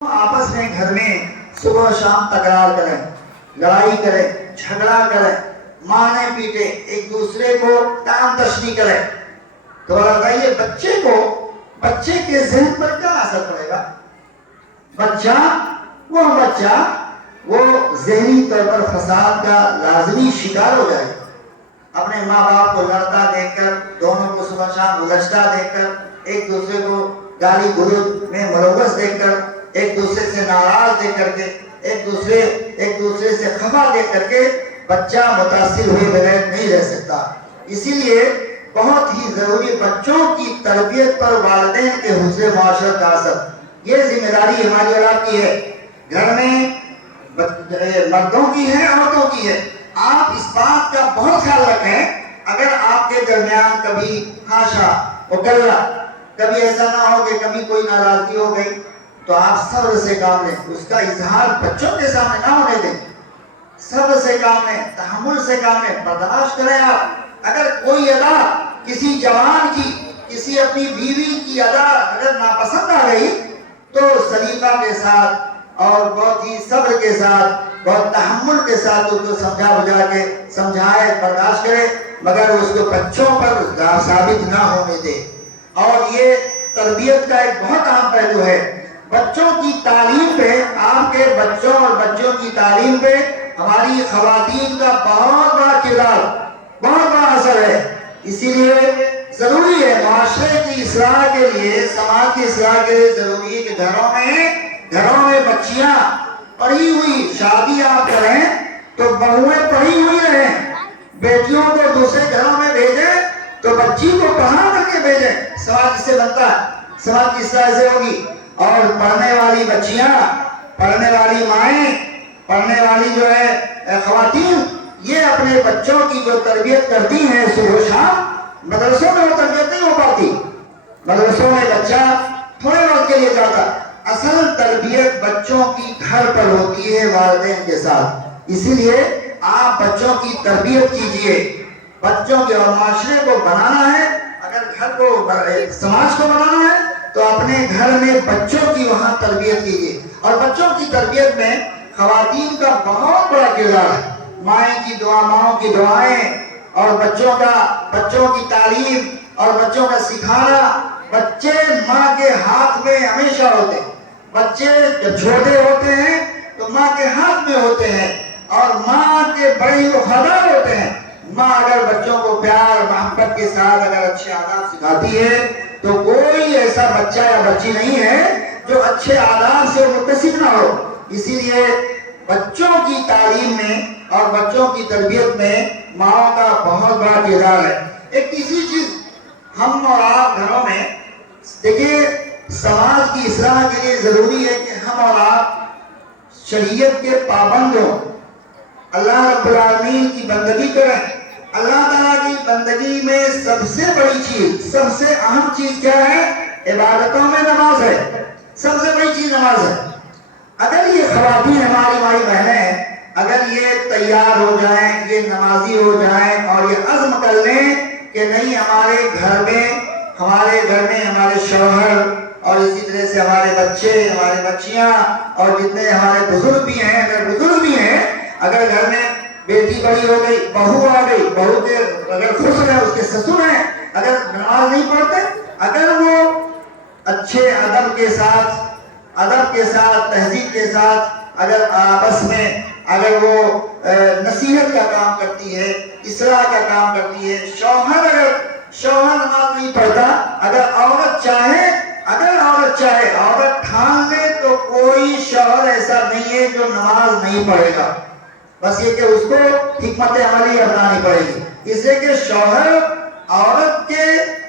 آپس میں گھر میں صبح شام تکرار کریں، لڑائی کریں، جھگڑا کریں، مارنے پیٹے، ایک دوسرے کو تان تشنی کریں، تو بتائیے بچے کے ذہن پر کیا اثر پڑے گا؟ بچہ وہ ذہنی طور پر فساد کا لازمی شکار ہو جائے گا۔ اپنے ماں باپ کو لڑتا دیکھ کر، دونوں کو صبح شام الجھتا دیکھ کر، ایک دوسرے کو گالی گلوچ میں ملوث دیکھ کر، ایک دوسرے سے ناراض دیکھ کر کے، ایک دوسرے سے خفا دیکھ کر کے بچہ متاثر ہوئے بغیر نہیں رہ سکتا۔ اسی لیے بہت ہی ضروری بچوں کی تربیت پر والدین کے حسن معاشرت کا اثر، یہ ذمہ داری ہماری اور آپ کی ہے۔ گھر میں مردوں کی ہے، عورتوں کی ہے۔ آپ اس بات کا بہت خیال رکھیں، اگر آپ کے درمیان کبھی ہاشا وکلا کبھی ایسا نہ ہو کہ کبھی کوئی ناراضگی ہو گئی، تو آپ صبر سے کام لیں، اس کا اظہار بچوں کے سامنے نہ ہونے دیں۔ صبر سے کام لیں، تحمل سے کام لیں، برداشت کریں۔ آپ اگر کوئی ادا کسی جوان کی، کسی اپنی بیوی کی ادا اگر ناپسند آ گئی، تو سلیقہ کے ساتھ اور بہت ہی صبر کے ساتھ، بہت تحمل کے ساتھ اس کو سمجھا بجھا کے سمجھائے، برداشت کرے، مگر اس کو بچوں پر ثابت نہ ہونے دے۔ اور یہ تربیت کا ایک بہت اہم پہلو ہے۔ بچوں کی تعلیم پہ، آپ کے بچوں اور بچوں کی تعلیم پہ ہماری خواتین کا بہت بڑا کردار، بہت بڑا اثر ہے۔ اسی لیے ضروری ہے، معاشرے کی اصلاح کے لیے، سماج کی اصلاح کے لیے ضروری ہے کہ گھروں میں بچیاں پڑھی ہوئی، شادی آپ کریں تو بہویں پڑھی ہوئی رہیں۔ بیٹیوں کو دوسرے گھروں میں بھیجیں تو بچی کو پڑھا کر کے بھیجیں، سماج اس سے بنتا ہے، سماج کی اصلاح سے ہوگی۔ اور پڑھنے والی بچیاں، پڑھنے والی مائیں، پڑھنے والی جو ہے خواتین، یہ اپنے بچوں کی جو تربیت کرتی ہیں صبح و شام، مدرسوں میں وہ تربیت نہیں ہو پاتی۔ مدرسوں میں بچہ تھوڑے وقت کے لیے جاتا، اصل تربیت بچوں کی گھر پر ہوتی ہے، والدین کے ساتھ۔ اسی لیے آپ بچوں کی تربیت کیجئے، بچوں کے اور معاشرے کو بنانا ہے، اگر گھر کو، سماج کو بنانا ہے تو اپنے گھر میں بچوں کی وہاں تربیت کیجئے۔ اور بچوں کی تربیت میں خواتین کا بہت بڑا کردار ہے۔ ماؤں کی دعائیں اور بچوں کی تعلیم اور بچوں کا سکھانا۔ بچے ماں کے ہاتھ میں ہمیشہ ہوتے ہیں۔ بچے جب چھوٹے ہوتے ہیں تو ماں کے ہاتھ میں ہوتے ہیں، اور ماں کے بڑے وفادار ہوتے ہیں۔ ماں اگر بچوں کو پیار محبت کے ساتھ اگر اچھے آداب سکھاتی ہے تو کوئی ایسا بچہ یا بچی نہیں ہے جو اچھے آداب سے متصف نہ ہو۔ اسی لیے بچوں کی تعلیم میں اور بچوں کی تربیت میں ماں کا بہت بڑا کردار ہے۔ ایک تیسری چیز، ہم اور آپ گھروں میں دیکھیے، سماج کی اصلاح کے لیے ضروری ہے کہ ہم اور آپ شریعت کے پابند ہوں، اللہ رب العالمین کی بندگی کریں۔ اللہ تعالیٰ کی بندگی میں سب سے بڑی چیز، سب سے اہم چیز کیا ہے؟ عبادتوں میں نماز ہے، سب سے بڑی چیز نماز ہے۔ اگر یہ خواتین ہماری بہنیں اگر یہ تیار ہو جائیں، یہ نمازی ہو جائیں اور یہ عزم کر لیں کہ نہیں، ہمارے گھر میں ہمارے شوہر اور اسی طرح سے ہمارے بچے، ہمارے بچیاں اور جتنے ہمارے بزرگ بھی ہیں، اگر گھر میں بیٹی بڑی ہو گئی، بہو آ گئی، بہو کے اگر خسر ہے، اس کے سسر ہیں، اگر نماز نہیں پڑھتے، اگر وہ اچھے ادب کے ساتھ تہذیب کے ساتھ اگر آپس میں اگر وہ نصیحت کا کام کرتی ہے، اصلاح کا کام کرتی ہے، شوہر نماز نہیں پڑھتا، اگر عورت چاہے عورت ٹھان لے تو کوئی شوہر ایسا نہیں ہے جو نماز نہیں پڑھے گا، بس یہ کہ اس کو حکمت عملی اپنانی پڑے گی۔ اس لیے کہ شوہر عورت کے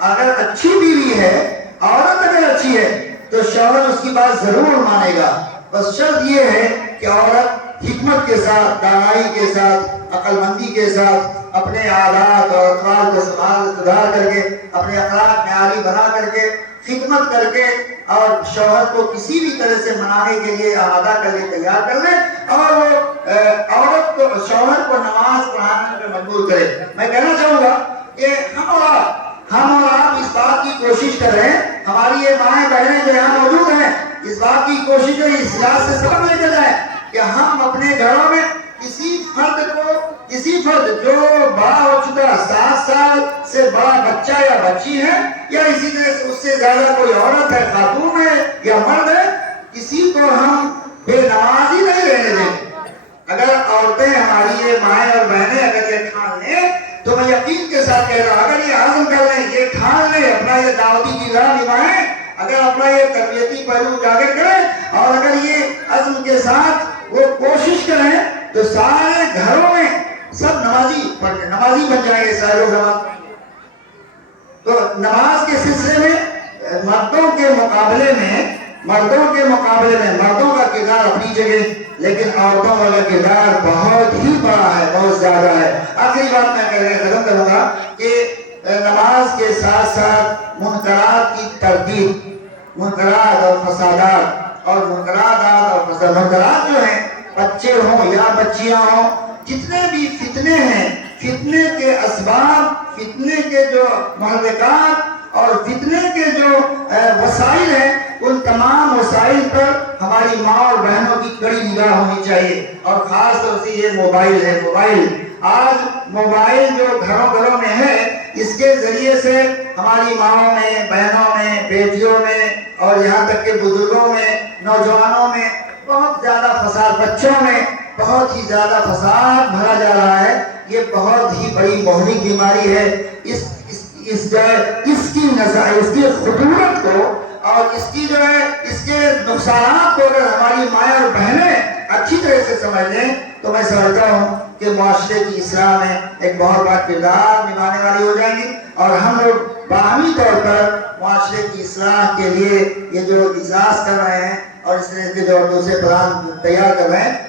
اگر اچھی بیوی ہے، عورت اگر اچھی ہے تو شوہر اس کی بات ضرور مانے گا، بس شرط یہ ہے کہ عورت حکمت کے ساتھ، دانائی کے ساتھ، عقل مندی کے ساتھ اپنے عادات اور اقوال کو سدھار کر کے، اپنے اخلاق معیاری بنا کر کے، خدمت کر کے، اور شوہر کو کسی بھی طرح سے منانے کے لیے آمادہ کر کے تیار کر لے، اور وہ عورت کو، شوہر کو نماز پڑھانے پر مجبور کرے۔ میں کہنا چاہوں گا کہ ہم اور آپ اس بات کی کوشش کر رہے ہیں، ہماری یہ مائیں بہنیں جو یہاں موجود ہیں، اس بات کی کوشش ہے اس لحاظ سے سبق لے کے جائیں کہ ہم اپنے گھروں میں کسی فرد جو بڑا ہو چکا 7 سال سے بڑا بچہ یا بچی ہے یا اسی طرح سے اس سے زیادہ کوئی عورت ہے، خاتون ہے یا مرد ہے، کسی کو ہم بے نمازی نہیں رہنے دیں۔ اگر عورتیں ہماری یہ مائیں اور بہنیں اگر یہ ٹھان لیں تو میں یقین کے ساتھ کہہ رہا ہوں، اگر یہ عزم کر لیں، یہ ٹھان لیں، اپنا یہ دعوتی کردار نبھائیں، اگر اپنا یہ تربیتی پہلو اجاگر کریں اور اگر یہ عزم کے ساتھ وہ کوشش کریں تو سارے گھروں میں سب نمازی بن جائیں گے سارے زمان۔ تو نماز کے سلسلے میں مردوں کے مقابلے میں مردوں کا کردار اپنی جگہ، لیکن عورتوں والا کردار بہت ہی بڑا ہے، بہت زیادہ ہے۔ آخری بات میں کہہ رہے ختم کروں گا کہ نماز کے ساتھ ساتھ منکرات کی تردید، منکرات اور فسادات جو ہیں، بچے ہوں یا بچیاں ہوں، جتنے بھی فتنے ہیں، فتنے کے اسباب، فتنے کے جو محرکات اور فتنے کے جو وسائل ہیں، ان تمام وسائل پر ہماری ماں اور بہنوں کی کڑی نگاہ ہونی چاہیے، اور خاص طور سے یہ موبائل ہے۔ آج موبائل جو گھروں میں ہے، اس کے ذریعے سے ہماری ماں میں، بہنوں میں، بیٹیوں میں اور یہاں تک کہ بزرگوں میں، نوجوانوں میں بہت زیادہ فساد، بچوں میں بہت ہی زیادہ فساد بھرا جا رہا ہے۔ یہ بہت ہی بڑی مہلک بیماری ہے۔ اس کی خطورت کو اور اس کے نقصانات کو اگر ہماری مائیں اور بہنیں اچھی طرح سے سمجھ لیں تو میں سمجھتا ہوں کہ معاشرے کی اصلاح میں ایک بہت بڑا کردار نبھانے والی ہو جائیں گی، اور ہم لوگ باہمی طور پر معاشرے کی اصلاح کے لیے یہ جو اجلاس کر رہے ہیں اور اس طرح کے جو دوسرے پلان تیار کر رہے ہیں،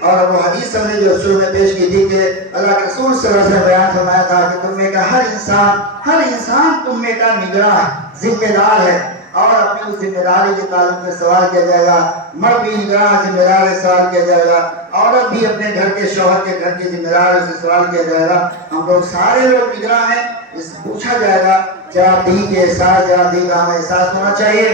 اور وہ حدیث ہم نے جو شروع میں پیش کی تھی کہ اللہ کے رسول صلی اللہ علیہ وسلم نے بیان فرمایا تھا کہ تم میں کا ہر انسان تم میں کا نگراں ذمہ دار ہے، اور اپنی اس ذمہ داری کے تعلق میں سوال کیا جائے گا۔ مرد بھی نگراں ذمہ دار ہے، سوال کیا جائے گا، عورت بھی اپنے گھر کے شوہر کے گھر کی ذمہ دار ہے، اسے سوال کیا جائے گا۔ ہم لوگ سارے لوگ نگراں ہیں، اس پوچھا جائے گا۔ جوابدہی کے احساس، جوابدہی کا ہمیں احساس ہونا چاہیے،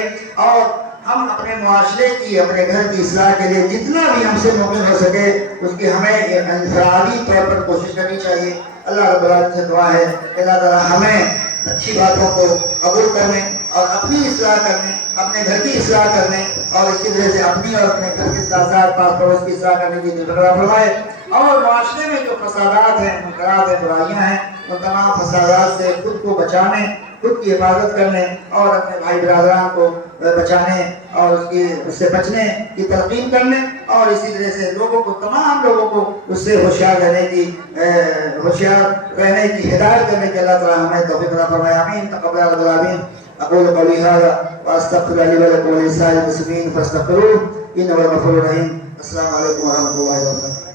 اور ہم اپنے معاشرے کی، اپنے گھر کی اصلاح کے لیے جتنا بھی ہم سے ممکن ہو سکے اس کی ہمیں انفرادی طور پر کوشش کرنی چاہیے۔ اللہ رب العالمین سے دعا ہے کہ اللہ تعالیٰ ہمیں اچھی باتوں کو قبول کرنے اور اپنی اصلاح کرنے، اپنے گھر کی اصلاح کرنے، اور اس کی وجہ سے اپنی اور اپنے گھر کے ساتھ ساتھ پاس پڑوس کی اصلاح کرنے کی توفیق عطا فرمائے، اور معاشرے میں جو فسادات ہیں، منکرات ہیں، برائیاں ہیں، ان تمام فسادات سے خود کو بچانے، خود کی حفاظت کرنے اور اپنے بھائی برادران کو بچانے اور اس سے بچنے کی تلقین کرنے، اور اسی طرح سے تمام لوگوں کو اس سے ہوشیار رہنے کی ہدایت کرنے کے اللہ تعالیٰ ہمیں توفیق عطا فرمائے۔ آمین۔ تقبل رب العالمین۔ اقول قولی ھذا واستغفر لي ولكم ولسائر المسلمين فاستغفروه انه هو الغفور الرحيم۔ السلام علیکم ورحمۃ اللہ وبرکاتہ۔